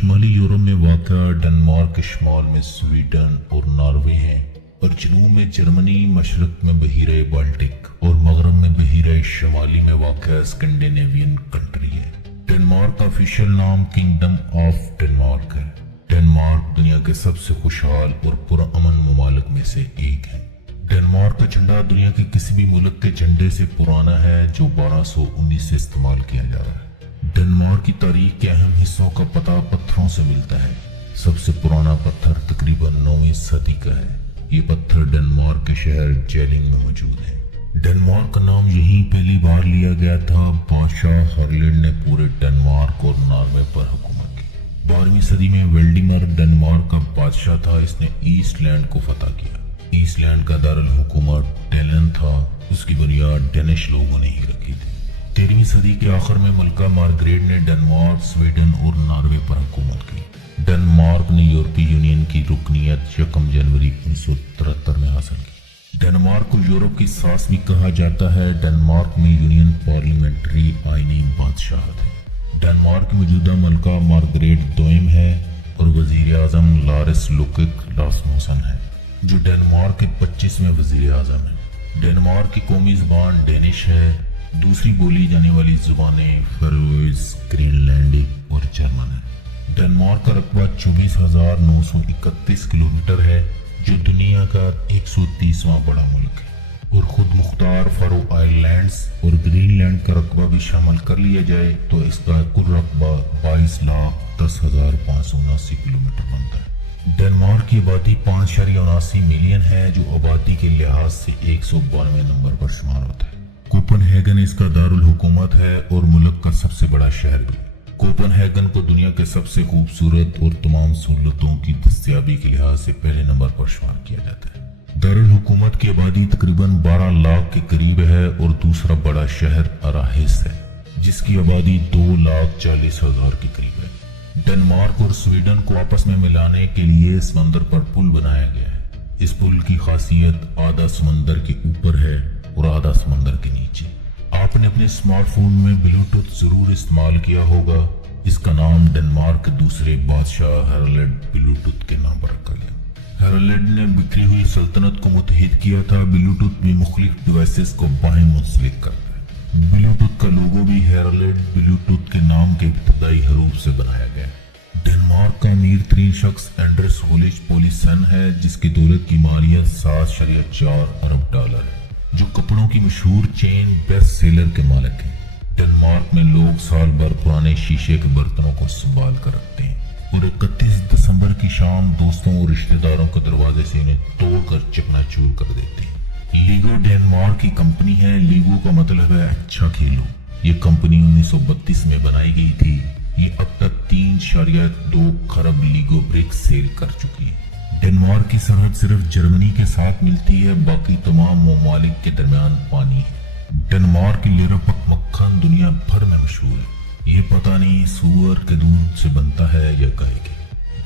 شمالی یورپ میں واقع ڈنمارک کے شمال میں سویڈن اور ناروے ہیں اور جنوب میں جرمنی، مشرق میں بحیرہ بالٹک اور مغرب میں بحیرہ شمالی میں واقع اسکینڈینیوین کنٹری ہے۔ ڈنمارک کا آفیشیل نام کنگڈم آف ڈنمارک ہے۔ ڈنمارک دنیا کے سب سے خوشحال اور پرامن ممالک میں سے ایک ہے۔ ڈنمارک کا جھنڈا دنیا کے کسی بھی ملک کے جھنڈے سے پرانا ہے، جو 1219 سے استعمال کیا جا رہا ہے۔ ڈنمارک کی تاریخ کے اہم حصوں کا پتہ پتھروں سے ملتا ہے۔ سب سے پرانا پتھر تقریباً 9ویں صدی کا ہے۔ یہ پتھر ڈنمارک کے شہر جیلنگ میں موجود ہے۔ ڈنمارک کا نام یہیں پہلی بار لیا گیا تھا۔ بادشاہ ہرلڈ نے پورے ڈنمارک اور ناروے پر حکومت کی۔ 12ویں صدی میں ویلڈیمر ڈنمارک کا بادشاہ تھا۔ اس نے ایسٹ لینڈ کو فتح کیا۔ ایسٹ لینڈ کا دارالحکومت ٹیلن تھا۔ اس کی بنیاد ڈینش لوگوں نے ہی رکھی تھی۔ 13ویں صدی کے آخر میں ملکہ مارگریٹ نے ڈنمارک، سویڈن اور ناروے پر حکومت کی۔ ڈنمارک نے یورپی یونین کی رکنیت 1 جنوری 1973 میں حاصل کی۔ ڈنمارک کو یورپ کی ساس بھی کہا جاتا ہے۔ ڈنمارک میں یونین پارلیمنٹری آئینی بادشاہت ہے۔ ڈنمارک کی موجودہ ملکہ مارگریٹ دوئم ہے اور وزیر اعظم لارس لوکک راسموسن ہے، جو ڈنمارک کے 25ویں وزیر اعظم ہیں۔ ڈنمارک کی قومی زبان ڈینش ہے۔ دوسری بولی جانے والی زبانیں فیروئز، گرین لینڈک اور جرمن ہیں۔ ڈنمارک کا رقبہ 24,931 کلومیٹر ہے، جو دنیا کا 130واں بڑا ملک ہے، اور خود مختار فارو آئی لینڈز اور گرین لینڈ کا رقبہ بھی شامل کر لیا جائے تو اس کا کل رقبہ 22,10,579 کلومیٹر بنتا ہے۔ ڈنمارک کی آبادی 5.79 ملین ہے، جو آبادی کے لحاظ سے 192 نمبر پر شمار ہوتا ہے۔ کوپن ہیگن اس کا دارالحکومت ہے اور ملک کا سب سے بڑا شہر بھی۔ کوپن ہیگن کو دنیا کے سب سے خوبصورت اور تمام سہولتوں کی دستیابی کے لحاظ سے پہلے نمبر پر شمار کیا جاتا ہے۔ دارالحکومت کی آبادی تقریباً 12 لاکھ کے قریب ہے اور دوسرا بڑا شہر اراہس ہے، جس کی آبادی 2,40,000 کے قریب ہے۔ ڈنمارک اور سویڈن کو آپس میں ملانے کے لیے سمندر پر پل بنایا گیا ہے۔ اس پل کی خاصیت آدھا سمندر کے اوپر ہے اور آدھا سمندر کے نیچے۔ آپ نے اپنے اسمارٹ فون میں بلوٹوتھ ضرور استعمال کیا ہوگا۔ اس کا نام ڈنمارک کے دوسرے بادشاہ ہرلڈ بلوٹوتھ کے نام پر رکھا گیا۔ ہرلڈ نے بکھری ہوئی سلطنت کو متحد کیا تھا۔ بلوٹوتھ بھی مختلف ڈیوائسز کو باہم منسلک کرتا ہے۔ بلوٹوتھ کا لوگو بھی ہرلڈ بلوٹوتھ کے نام کے ابتدائی حروف سے بنایا گیا۔ ڈنمارک کا امیر ترین شخص اینڈرس ہولچ پولیسن ہے، جس کی دولت کی مالیت 7.4 ارب ڈالر ہے، جو کپڑوں کی مشہور چین بیسٹ سیلر کے مالک ہیں۔ ڈنمارک میں لوگ سال بھر پرانے شیشے کے برتنوں کو سنبھال کر رکھتے ہیں اور 31 دسمبر کی شام دوستوں اور رشتہ داروں کے دروازے سے انہیں توڑ کر چکنا چور کر دیتے ہیں۔ لیگو ڈنمارک کی کمپنی ہے۔ لیگو کا مطلب ہے اچھا کھیلو۔ یہ کمپنی 1932 میں بنائی گئی تھی۔ یہ اب تک 3.2 خرب لیگو برک سیل کر چکی ہے۔ ڈنمارک کی سرحد صرف جرمنی کے ساتھ ملتی ہے، باقی تمام ممالک کے درمیان پانی ہے۔ ڈنمارک کی لیرپک مکھن دنیا بھر میں مشہور ہے۔ یہ پتہ نہیں سور کے دودھ سے بنتا ہے یا گائے کے۔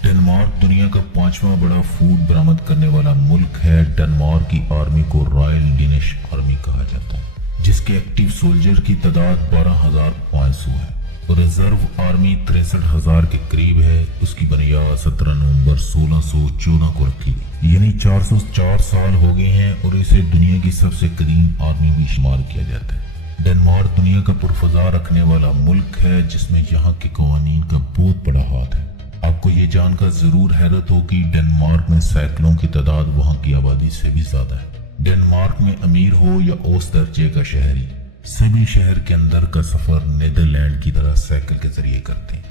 ڈنمارک دنیا کا 5واں بڑا فوڈ برآمد کرنے والا ملک ہے۔ ڈنمارک کی آرمی کو رائل ڈینش آرمی کہا جاتا ہے، جس کے ایکٹیو سولجر کی تعداد 12,500 ہے اور ریزرو آرمی 63,000 کے قریب ہے۔ اس کی بنیاد 17 نومبر 1614 کو رکھی گئی، یعنی 404 سال ہو گئے ہیں، اور اسے دنیا کی سب سے قدیم آرمی بھی شمار کیا جاتا ہے۔ ڈنمارک دنیا کا پرفضا رکھنے والا ملک ہے، جس میں یہاں کے قوانین کا بہت بڑا ہاتھ ہے۔ آپ کو یہ جان کر ضرور حیرت ہو کہ ڈنمارک میں سائیکلوں کی تعداد وہاں کی آبادی سے بھی زیادہ ہے۔ ڈنمارک میں امیر ہو یا اوسط درجے کا شہری، سبھی شہر کے اندر کا سفر نیدرلینڈ کی طرح سائیکل کے ذریعے کرتے ہیں۔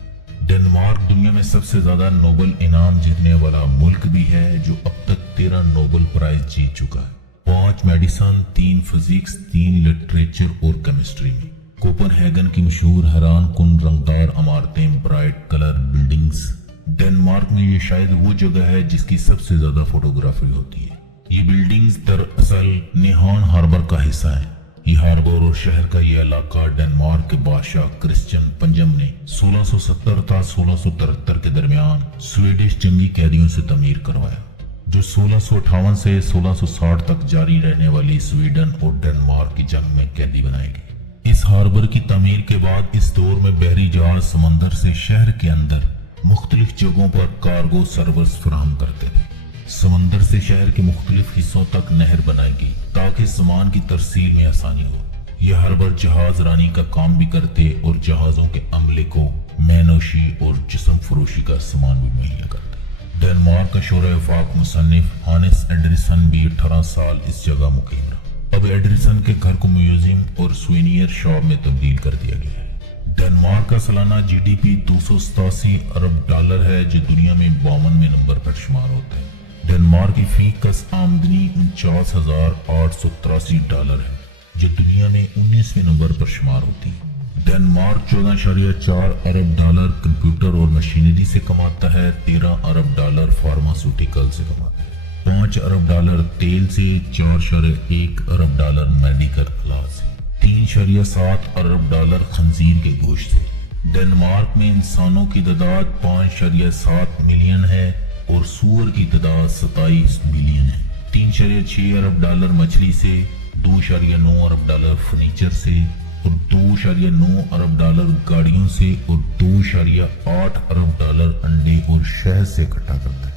ڈنمارک دنیا میں سب سے زیادہ نوبل انعام جیتنے والا ملک بھی ہے، جو اب تک 13 نوبل پرائز جیت چکا ہے، 5 میڈیسن، 3 فزکس، 3 لٹریچر اور کیمسٹری میں۔ کوپن ہیگن کی مشہور حیران کن رنگدار عمارتیں، برائٹ کلر بلڈنگز۔ ڈنمارک میں یہ شاید وہ جگہ ہے جس کی سب سے زیادہ فوٹوگرافی ہوتی ہے۔ یہ بلڈنگز دراصل نیہان ہاربر کا حصہ ہیں۔ یہ ہاربر اور شہر کا یہ علاقہ ڈنمارک کے بادشاہ کرسچن پنجم نے 1670 تا 1673 کے درمیان سویڈش جنگی قیدیوں سے تعمیر کروایا، جو 1658 سے 1660 تک جاری رہنے والی سویڈن اور ڈنمارک کی جنگ میں قیدی بنائے گئے۔ اس ہاربر کی تعمیر کے بعد اس دور میں بحری جہاز سمندر سے شہر کے اندر مختلف جگہوں پر کارگو سرورز فراہم کرتے تھے۔ سمندر سے شہر کے مختلف حصوں تک نہر بنائی گئی تاکہ سامان کی ترسیل میں آسانی ہو۔ یہ ہر بار جہاز رانی کا کام بھی کرتے اور جہازوں کے عملے کو مینوشی اور جسم فروشی کا سامان بھی مہیا کرتے۔ ڈنمارک کا شورۂ وفاق مصنف ہانس اینڈرسن بھی 18 سال اس جگہ مقیم رہا۔ اب اینڈرسن کے گھر کو میوزیم اور سوینئر شاپ میں تبدیل کر دیا گیا ہے۔ ڈنمارک کا سالانہ جی ڈی پی 287 ارب ڈالر ہے جو دنیا میں 52ویں نمبر پر شمار ہوتا ہے۔ ڈنمارک کی فی کس آمدنی 49,883 ڈالر ہے جو دنیا میں 19ویں نمبر پر شمار ہوتی ہے۔ ڈنمارک 14.4 ارب ڈالر کمپیوٹر اور مشینری سے کماتا ہے، 13 ارب ڈالر فارماسیوٹیکل سے کماتا ہے، 5 ارب ڈالر تیل سے، 4.1 ارب ڈالر میڈیکل آلات سے، 3.7 ارب ڈالر خنزیر کے گوشت سے۔ ڈنمارک میں انسانوں کی تعداد 5.7 ملین ہے اور سور کی تعداد 27 ملین ہے۔ 3.6 ارب ڈالر مچھلی سے، 2.9 ارب ڈالر فرنیچر سے اور 2.9 ارب ڈالر گاڑیوں سے اور 2.8 ارب ڈالر انڈے اور شہد سے اکٹھا کرتا ہے۔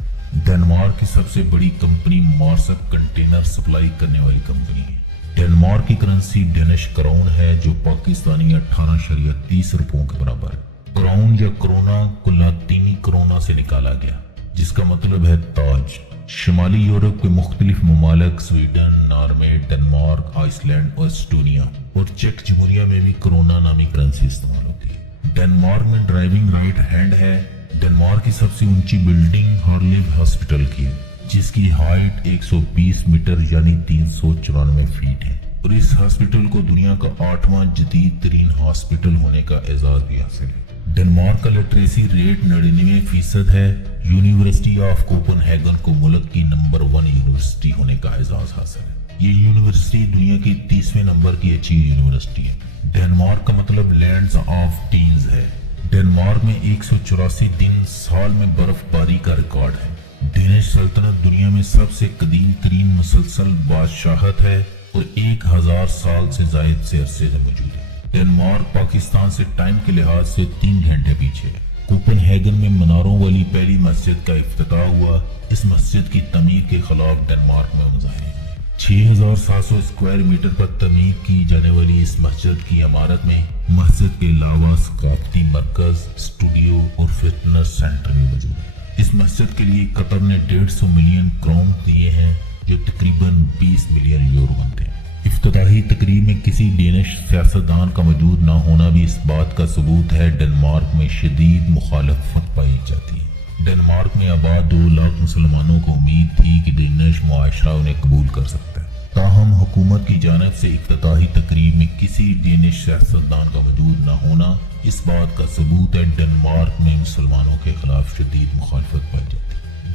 ڈنمارک کی سب سے بڑی کمپنی مارسک کنٹینر سپلائی کرنے والی کمپنی ہے۔ ڈنمارک کی کرنسی ڈینش کراؤن ہے جو پاکستانی 18.30 روپوں کے برابر ہے۔ کراؤن یا کرونا کو لاطینی کرونا سے نکالا گیا جس کا مطلب ہے تاج۔ شمالی یورپ کے مختلف ممالک Sweden, Norway, Denmark, Iceland اور ایسٹونیا اور چیک جمہوریہ میں بھی کرونا نامی کرنسی استعمال ہوتی ہے۔ ڈنمارک میں ڈرائیونگ رائٹ ہینڈ ہے۔ ڈنمارک کی سب سے اونچی بلڈنگ ہارلیو ہاسپٹل کی ہے جس کی ہائٹ 120 میٹر یعنی 394 فیٹ ہے اور اس ہاسپٹل کو دنیا کا 8واں جدید ترین ہاسپٹل ہونے کا اعزاز بھی حاصل ہے۔ ڈنمارک کا لٹریسی ریٹ 99% ہے۔ یونیورسٹی آف کوپن ہیگن کو ملک کی نمبر 1 یونیورسٹی ہونے کا اعزاز حاصل ہے۔ یہ یونیورسٹی دنیا کی 30ویں نمبر کی اچھی یونیورسٹی ہے۔ ڈنمارک کا مطلب لینڈز آف ٹینز ہے۔ ڈنمارک میں 184 دن سال میں برف باری کا ریکارڈ ہے۔ ڈینش سلطنت دنیا میں سب سے قدیم ترین مسلسل بادشاہت ہے اور 1000 سال سے زائد سے عرصے سے موجود ہے۔ ڈنمارک پاکستان سے ٹائم کے لحاظ سے 3 گھنٹے پیچھے ہے۔ کوپن ہیگن میں مناروں والی پہلی مسجد کا افتتاح ہوا۔ اس مسجد کی تعمیر کے خلاف ڈنمارک میں مظاہرے ہوئے۔ 6700 اسکوائر میٹر پر تعمیر کی جانے والی اس مسجد کی عمارت میں مسجد کے علاوہ ثقافتی مرکز، اسٹوڈیو اور فٹنس سینٹر بھی موجود ہے۔ اس مسجد کے لیے قطر نے 150 ملین کراؤن دیے ہیں جو تقریباً 20 ملین یورو بنتے ہیں۔ افتتاحی تقریب میں کسی ڈینش سیاستدان کا موجود نہ ہونا بھی اس بات کا ثبوت ہے۔ ڈنمارک میں شدید مخالفت پائی جاتی ہے۔ ڈنمارک میں آباد 2 لاکھ مسلمانوں کو امید تھی کہ ڈینش معاشرہ انہیں قبول کر سکتا ہے، تاہم حکومت کی جانب سے افتتاحی تقریب میں کسی ڈینش سیاستدان کا موجود نہ ہونا اس بات کا ثبوت ہے۔ ڈنمارک میں مسلمانوں کے خلاف شدید مخالفت پائی جاتی ہے۔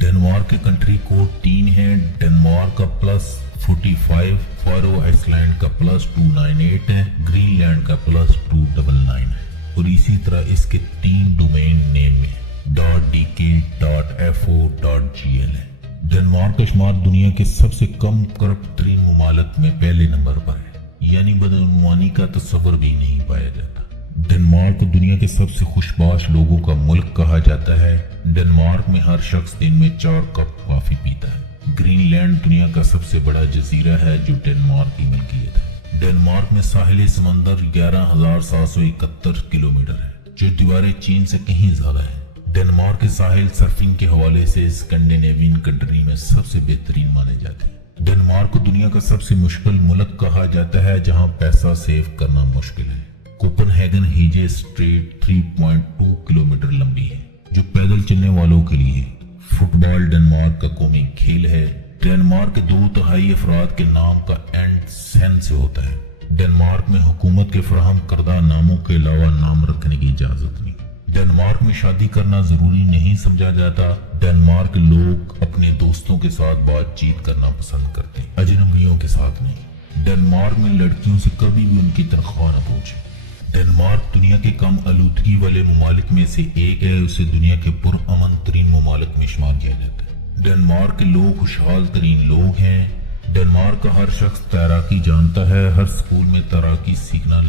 ڈنمارک کے کنٹری کوڈ 3 ہے۔ ڈنمارک کا +45، فارو آئس لینڈ کا +298 ہے، گرین لینڈ کا +299 ہے اور اسی طرح اس کے 3 ڈومین نیم میں .dk .fo.gl ہے۔ ڈنمارک کا شمار دنیا کے سب سے کم کرپٹ ترین ممالک میں پہلے نمبر پر ہے، یعنی بدعنوانی کا تصور بھی نہیں پایا جاتا۔ ڈنمارک کو دنیا کے سب سے خوشباش لوگوں کا ملک کہا جاتا ہے۔ ڈنمارک میں ہر شخص دن میں 4 کپ کافی پیتا ہے۔ گرین لینڈ دنیا کا سب سے بڑا جزیرہ ہے جو ڈنمارک کی ملکیت ہے۔ ڈنمارک میں ساحلی سمندر 11,771 کلومیٹر ہے جو دیواریں چین سے کہیں زیادہ ہے۔ ڈنمارک کے ساحل سرفنگ کے حوالے سے اسکینڈینیوین کنٹری میں سب سے بہترین مانے جاتے ہیں۔ ڈنمارک کو دنیا کا سب سے مشکل ملک کہا جاتا ہے جہاں پیسہ سیو کرنا مشکل ہے۔ کوپن ہیگن ہیجے اسٹریٹ 3.2 کلومیٹر لمبی ہے جو پیدل چلنے والوں کے لیے ہے۔ فٹ بال ڈنمارک کا قومی کھیل ہے۔ ڈنمارک کے 2/3 افراد کے نام کا اینڈ سین سے ہوتا ہے۔ ڈنمارک میں حکومت کے فراہم کردہ ناموں کے علاوہ نام رکھنے کی اجازت نہیں۔ ڈنمارک میں شادی کرنا ضروری نہیں سمجھا جاتا۔ ڈنمارک کے لوگ اپنے دوستوں کے ساتھ بات چیت کرنا پسند کرتے ہیں، اجنبیوں کے ساتھ نہیں۔ ڈنمارک میں لڑکیوں سے کبھی بھی ان کی تنخواہ نہ پوچھیں۔ ڈنمارک دنیا کے کم آلودگی والے ممالک میں سے ایک ہے۔ اسے دنیا کے پرامن ترین ممالک میں شمار کیا جاتا ہے۔ ڈنمارک کے لوگ خوشحال ترین لوگ ہیں۔ ڈنمارک کا ہر شخص تیراکی جانتا ہے۔ ہر سکول میں تیراکی سیکھنا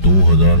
2000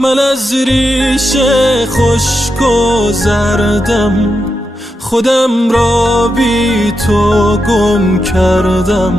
من از ریش خشک و زردم خودم را بی تو گم کردم.